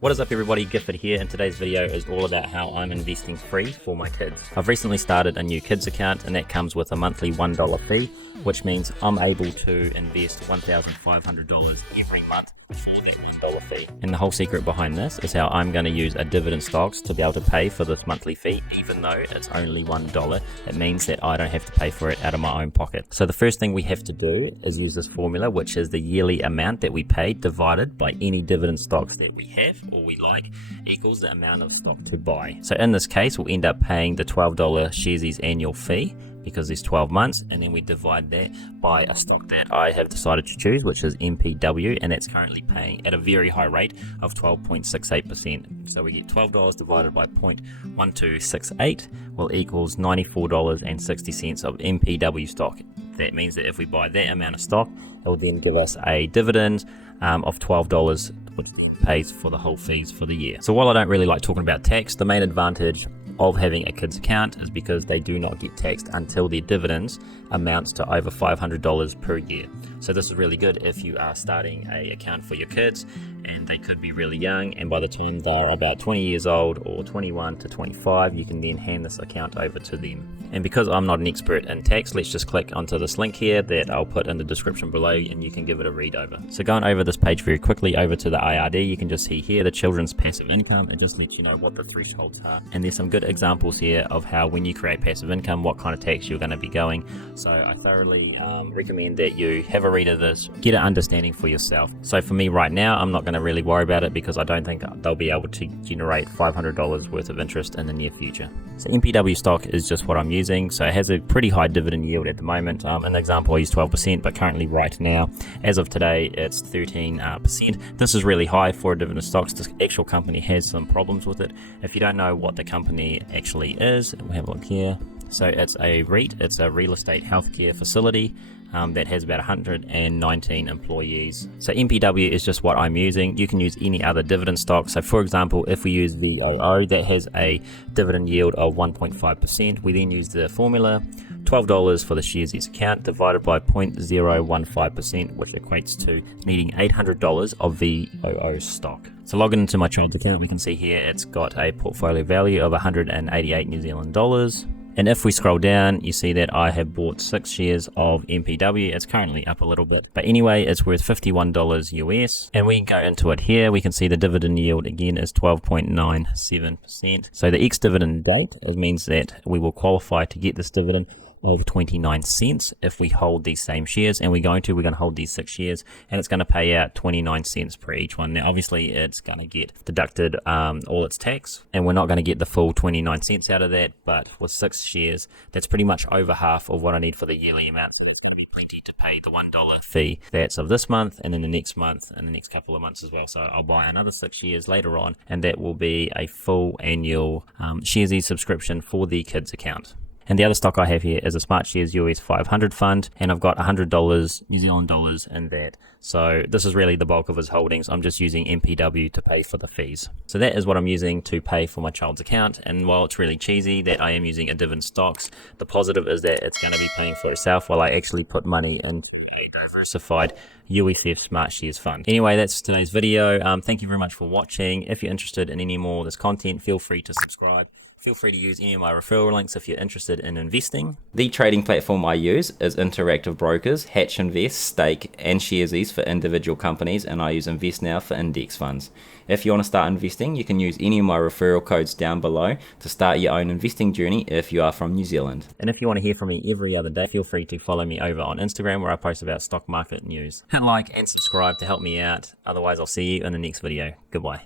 What is up everybody, Gifford here, and today's video is all about how I'm investing free for my kids. I've recently started a new kids account and that comes with a monthly $1 fee, which means I'm able to invest $1,500 every month for that $1 fee. And the whole secret behind this is how I'm going to use a dividend stocks to be able to pay for this monthly fee. Even though it's only $1, it means that I don't have to pay for it out of my own pocket. So the first thing we have to do is use this formula, which is the yearly amount that we pay divided by any dividend stocks that we have or we like equals the amount of stock to buy. So in this case, we'll end up paying the $12 Sharesies annual fee because there's 12 months, and then we divide that by a stock that I have decided to choose, which is MPW, and that's currently paying at a very high rate of 12.68%. So we get $12 divided by 0.1268 will equals $94.60 of MPW stock. That means that if we buy that amount of stock, it will then give us a dividend of $12, which pays for the whole fees for the year. So while I don't really like talking about tax, the main advantage of having a kids account is because they do not get taxed until their dividends amounts to over $500 per year. So this is really good if you are starting an account for your kids and they could be really young, and by the time they're about 20 years old or 21 to 25, you can then hand this account over to them. And because I'm not an expert in tax, let's just click onto this link here that I'll put in the description below and you can give it a read over. So going over this page very quickly over to the IRD, you can just see here the children's passive income. It just lets you know what the thresholds are. And there's some good examples here of how when you create passive income, what kind of tax you're going to be going. So I thoroughly recommend that you have a read of this, get an understanding for yourself. So for me right now, I'm not going to really worry about it because I don't think they'll be able to generate $500 worth of interest in the near future. So MPW stock is just what I'm using. So it has a pretty high dividend yield at the moment. In the example I use 12%, but currently right now, as of today, it's 13%. This is really high for a dividend stocks. The actual company has some problems with it. If you don't know what the company actually is, we'll have a look here. So it's a REIT, it's a real estate healthcare facility that has about 119 employees. So MPW is just what I'm using. You can use any other dividend stock. So for example, if we use VOO, that has a dividend yield of 1.5%. We then use the formula, $12 for the Sharesies account divided by 0.015%, which equates to needing $800 of VOO stock. So logging into my child's account, we can see here it's got a portfolio value of 188 New Zealand dollars. And if we scroll down, you see that I have bought 6 shares of MPW. It's currently up a little bit. But anyway, it's worth $51 US. And we can go into it here. We can see the dividend yield again is 12.97%. So the ex-dividend date, it means that we will qualify to get this dividend of 29 cents if we hold these same shares, and we're going to hold these 6 shares, and it's going to pay out 29 cents per each one. Now obviously it's going to get deducted all its tax, and we're not going to get the full 29 cents out of that, but with 6 shares that's pretty much over half of what I need for the yearly amount, so that's going to be plenty to pay the $1 fee that's of this month and then the next month and the next couple of months as well. So I'll buy another 6 shares later on, and that will be a full annual Sharesies subscription for the kids account. And the other stock I have here is a SmartShares US 500 fund, and I've got $100 New Zealand dollars in that. So this is really the bulk of his holdings. I'm just using MPW to pay for the fees. So that is what I'm using to pay for my child's account. And while it's really cheesy that I am using a dividend stocks, the positive is that it's going to be paying for itself while I actually put money in a diversified USF SmartShares fund. Anyway, that's today's video. Thank you very much for watching. If you're interested in any more of this content, feel free to subscribe. Feel free to use any of my referral links if you're interested in investing. The trading platform I use is Interactive Brokers, Hatch Invest, Stake, and Sharesies for individual companies, and I use Investnow for index funds. If you want to start investing, you can use any of my referral codes down below to start your own investing journey if you are from New Zealand. And if you want to hear from me every other day, feel free to follow me over on Instagram where I post about stock market news. Hit like and subscribe to help me out. Otherwise, I'll see you in the next video. Goodbye.